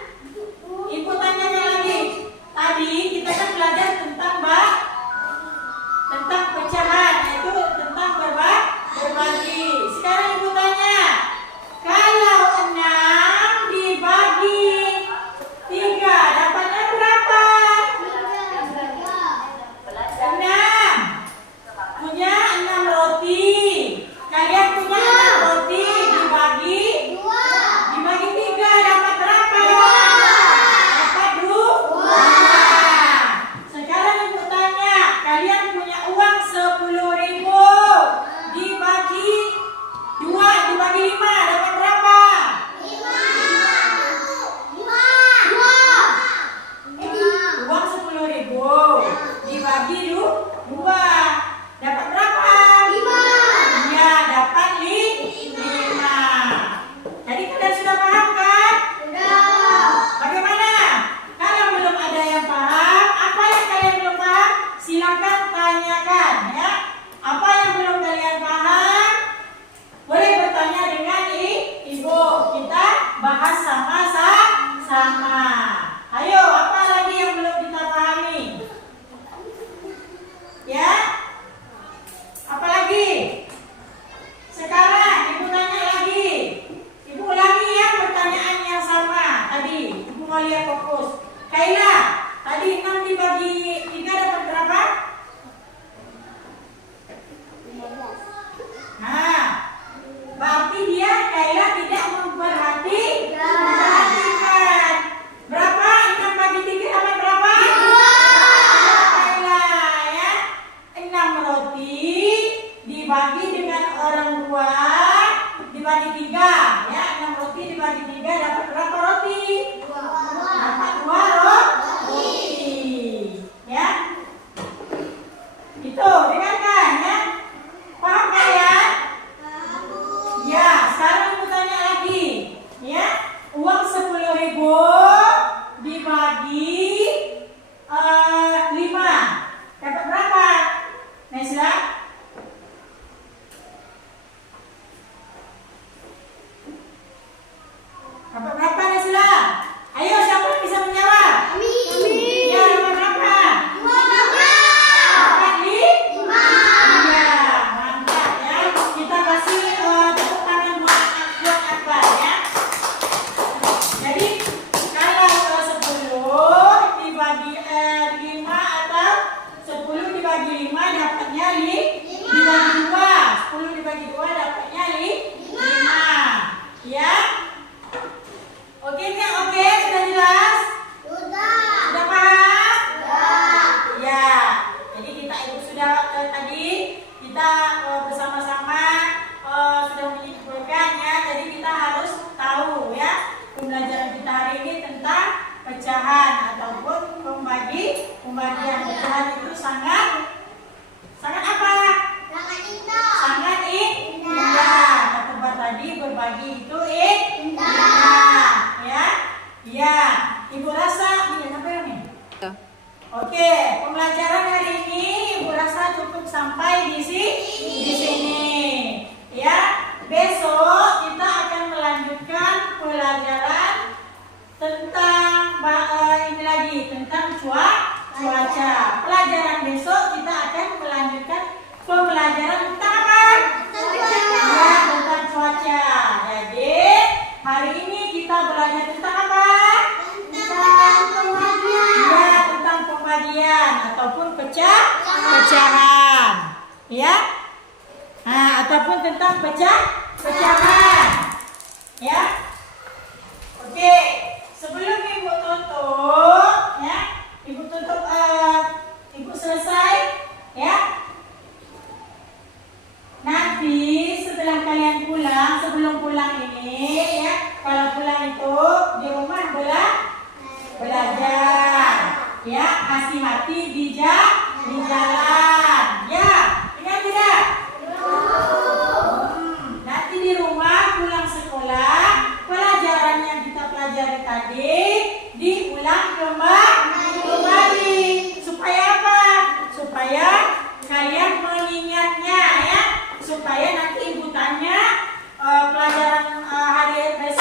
Ibu tanyakan lagi. Tadi kita kan belajar tentang pecahan, yaitu tentang berbagi. Sekarang Ibu tanya, kalau 6 dibagi 3 dapatnya berapa? 6. Punya 6 roti. Kalian punya 6 roti dibagi 3 dapat berapa? Dapat 2. Sekarang Ibu tanya, kalian punya uang 10.000 dibagi 2 dibagi 5 dapat berapa? Uang 10.000 dibagi 2 dapat berapa? 5. Iya, dapat 5. Jadi kalian sudah paham kan? Bagaimana? Kalau belum ada yang paham, apa yang kalian belum paham? Silakan tanyakan ya. Apa yang belum kalian paham? Boleh bertanya dengan Ibu. Kita bahas sama-sama. Ayo, apa lagi yang belum kita pahami? Ya? Apa lagi? Sekarang Ibu tanya lagi. Ibu ulangi ya pertanyaan yang sama tadi. Ibu mau lihat fokus. Kaila, tadi 6 dibagi 3 dapat berapa? 15. Nah, berarti dia Kaila tidak memperhatikan. Berapa? 6 bagi 3 dapat berapa? Kaila ya. 6 roti dibagi dengan orang tua dibagi 3 ya. 6 roti dibagi 3 dapat berapa roti? Dapat 2 roti. Ya. Itu, dengarkan ya. Paham kalian? Ya, sekarang Ibu tanya lagi. Ya, uang 10.000 dibagi 5 dapat berapa? Nesla? Dapat berapa Nesla? Ayo, siapa yang bisa menjawab? Ya, dapat berapa? Dapat 5. Iya, mantap ya. Kita kasih tepuk tangan buat Akbar ya. Jadi kalau 10 dibagi 5 atau 10 dibagi 5 dapatnya dibagi 2. 10 dibagi 2 dapatnya 5. Ya. Oke, oke, sudah jelas? Sudah paham? Ya. Jadi kita itu sudah tadi kita bersama-sama sudah menyimpulkan ya. Jadi kita harus tahu ya pembelajaran kita hari ini tentang pecahan ataupun pembagian. Pecahan itu sangat apa? Sangat indah. Kata Mbak tadi berbagi itu indah. Ya. Ya. Ibu rasa ini apa ini? Oke, pembelajaran hari ini Ibu rasa cukup sampai di sini. Ya, besok kita akan melanjutkan pelajaran tentang ini lagi tentang cuaca. Pelajaran besok kita akan melanjutkan pembelajaran tentang apa? Ya, tentang cuaca. Jadi hari ini kita belajar tentang apa? Ya, tentang pembagian ataupun pecahan. Ya. Nah, ataupun tentang pecahan. Ya. Oke, sebelum Ibu tutup ya. Ibu tutup Ibu selesai ya. Nanti setelah kalian pulang, sebelum pulang ini ya, kalau pulang itu di rumah belajar ya, hati-hati di jalan ya, ingat tidak? Nanti di rumah pulang sekolah pelajaran yang kita pelajari tadi diulang kembali supaya apa? Supaya kalian mengingatnya ya, supaya nanti Ibu tanya pelajaran hari besok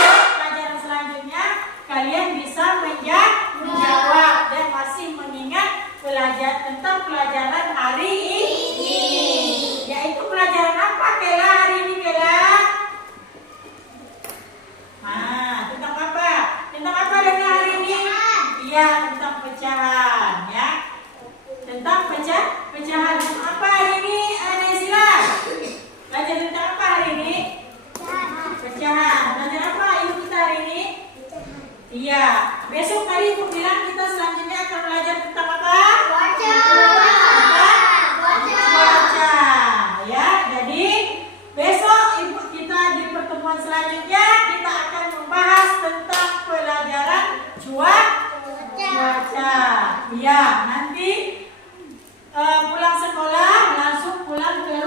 Ya, tentang pecahan ya. Tentang pecahan. Apa hari ini, Nesila? Belajar tentang apa hari ini? Pecahan. Belajar apa ibu kita hari ini? Iya. Besok tadi ibu bilang kita selanjutnya akan belajar tentang apa? Baca. Ya, jadi besok ibu kita di pertemuan selanjutnya kita akan membahas tentang pelajaran cuaca. Ya, nanti pulang sekolah langsung pulang ke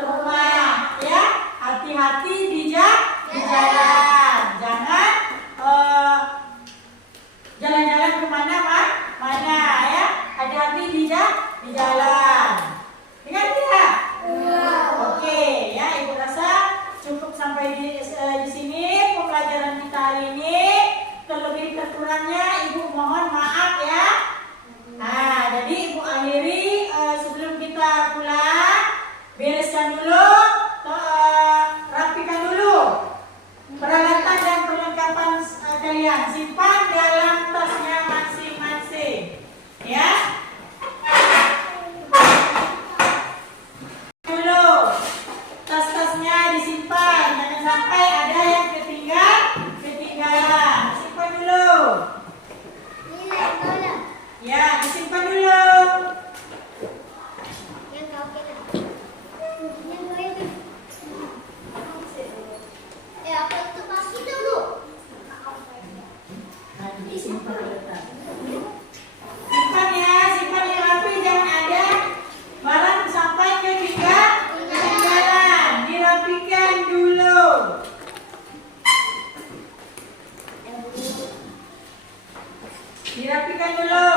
rumah. Ya, hati-hati di jalan. Jangan jalan-jalan kemana mana ya. Hati-hati di jalan. Dengar tidak? Oke, ya ibu rasa cukup sampai di sini pembelajaran kita hari ini. Terlebih terkurangnya ibu mohon maaf ya. Nah, jadi ibu akhiri sebelum kita pulang, bereskan dulu, rapikan dulu peralatan dan perlengkapan kalian, simpan dalam tasnya masing-masing, ya. Dulu tas-tasnya disimpan, jangan sampai ada yang ketinggalan. Simpan dulu. Ya, disimpan dulu. Disimpan dulu. Simpan ya, simpan yang rapi, jangan ada barang sampai ketinggalan. Dirapikan dulu. Dirapikan dulu.